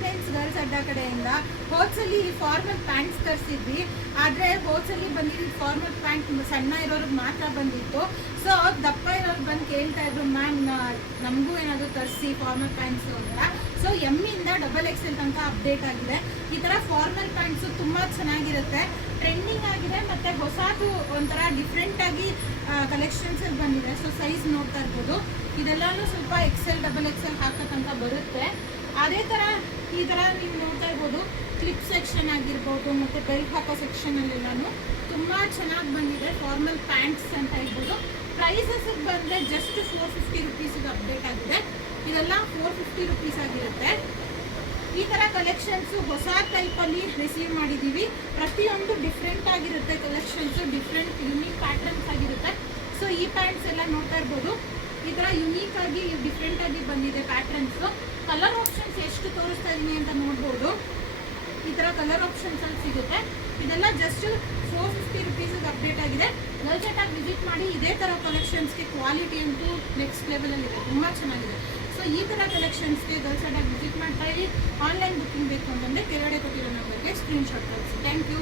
Friends, girls ಅಡ್ಡ ಕಡೆಯಿಂದ ಹೋದ್ಸಲಿ formal pants ತರಿಸಿದ್ವಿ. ಆದರೆ ಹೋದ್ಸಲಿ ಬಂದಿದ್ದು ಫಾರ್ಮಲ್ ಪ್ಯಾಂಟ್ ಸಣ್ಣ ಇರೋರಿಗೆ ಮಾತ್ರ ಬಂದಿತ್ತು. ಸೊ ದಪ್ಪ ಇರೋರು ಬಂದು ಕೇಳ್ತಾ ಇದ್ರು, ಮ್ಯಾಮ್ ನಮಗೂ ಏನಾದರೂ ತರಿಸಿ ಫಾರ್ಮಲ್ ಪ್ಯಾಂಟ್ಸು ಅಂತ. ಸೊ ಎಮ್ಮಿಂದ XXL ತನಕ ಅಪ್ಡೇಟ್ ಆಗಿದೆ. ಈ ಥರ ಫಾರ್ಮಲ್ ಪ್ಯಾಂಟ್ಸು ತುಂಬ ಚೆನ್ನಾಗಿರುತ್ತೆ, ಟ್ರೆಂಡಿಂಗ್ ಆಗಿದೆ, ಮತ್ತು ಹೊಸದು ಒಂಥರ ಡಿಫ್ರೆಂಟಾಗಿ ಕಲೆಕ್ಷನ್ಸಲ್ಲಿ ಬಂದಿದೆ. ಸೊ ಸೈಜ್ ನೋಡ್ತಾ ಇರ್ಬೋದು, ಇದೆಲ್ಲನೂ ಸ್ವಲ್ಪ XL XXL ಹಾಕೋ ತನಕ ಬರುತ್ತೆ. ಅದೇ ಥರ ಈ ಥರ ನೀವು ನೋಡ್ತಾ ಇರ್ಬೋದು, ಕ್ಲಿಪ್ ಸೆಕ್ಷನ್ ಆಗಿರ್ಬೋದು ಮತ್ತು ಬೆಲ್ಟ್ ಹಾಕೋ ಸೆಕ್ಷನಲ್ಲೆಲ್ಲನೂ ತುಂಬ ಚೆನ್ನಾಗಿ ಬಂದಿದೆ ಫಾರ್ಮಲ್ ಪ್ಯಾಂಟ್ಸ್ ಅಂತ ಹೇಳ್ಬೋದು. ಪ್ರೈಸಸ್ಗೆ ಬಂದರೆ ಜಸ್ಟ್ 450 ರುಪೀಸಿಗೆ ಅಪ್ಡೇಟ್ ಆಗಿದೆ. ಇದೆಲ್ಲ 450 ರುಪೀಸ್ ಆಗಿರುತ್ತೆ. ಈ ಥರ ಕಲೆಕ್ಷನ್ಸು ಹೊಸ ಟೈಪಲ್ಲಿ ರಿಸೀವ್ ಮಾಡಿದ್ದೀವಿ. ಪ್ರತಿಯೊಂದು ಡಿಫ್ರೆಂಟ್ ಆಗಿರುತ್ತೆ ಕಲೆಕ್ಷನ್ಸು, ಡಿಫ್ರೆಂಟ್ ಯುನೀಕ್ ಪ್ಯಾಟರ್ನ್ಸ್ ಆಗಿರುತ್ತೆ. ಸೊ ಈ ಪ್ಯಾಂಟ್ಸ್ ಎಲ್ಲ ನೋಡ್ತಾ ಇರ್ಬೋದು, ಈ ಥರ ಯುನೀಕಾಗಿ ಡಿಫ್ರೆಂಟಾಗಿ ಬಂದಿದೆ ಪ್ಯಾಟ್ರನ್ಸು. ಕಲರ್ ಆಪ್ಷನ್ಸ್ ಎಷ್ಟು ತೋರಿಸ್ತಾ ಇದ್ದೀನಿ ಅಂತ ನೋಡ್ಬೋದು. ಈ ಥರ ಕಲರ್ ಆಪ್ಷನ್ಸಲ್ಲಿ ಸಿಗುತ್ತೆ. ಇದೆಲ್ಲ ಜಸ್ಟ್ 450 ರುಪೀಸಿಗೆ ಅಪ್ಡೇಟ್ ಆಗಿದೆ. ಗರ್ಲ್ಸ್ ಅಡ್ಡಾಗಿ ವಿಸಿಟ್ ಮಾಡಿ. ಇದೇ ಥರ ಕಲೆಕ್ಷನ್ಸ್ಗೆ ಕ್ವಾಲಿಟಿ ಅಂತೂ ನೆಕ್ಸ್ಟ್ ಲೆವೆಲಲ್ಲಿದೆ, ತುಂಬ ಚೆನ್ನಾಗಿದೆ. ಸೊ ಈ ಥರ ಕಲೆಕ್ಷನ್ಸ್ಗೆ ಗರ್ಲ್ಸ್ ಅಡ್ಡಾಗಿ ವಿಸಿಟ್ ಮಾಡ್ತಾ ಇರಿ. ಆನ್ಲೈನ್ ಬುಕ್ಕಿಂಗ್ ಬೇಕು ಅಂತಂದರೆ ಕೆಳಗಡೆ ಕೊಟ್ಟಿರೋ ನಂಬರ್ಗೆ ಸ್ಕ್ರೀನ್ಶಾಟ್ ಕಳಿಸಿ. Thank you.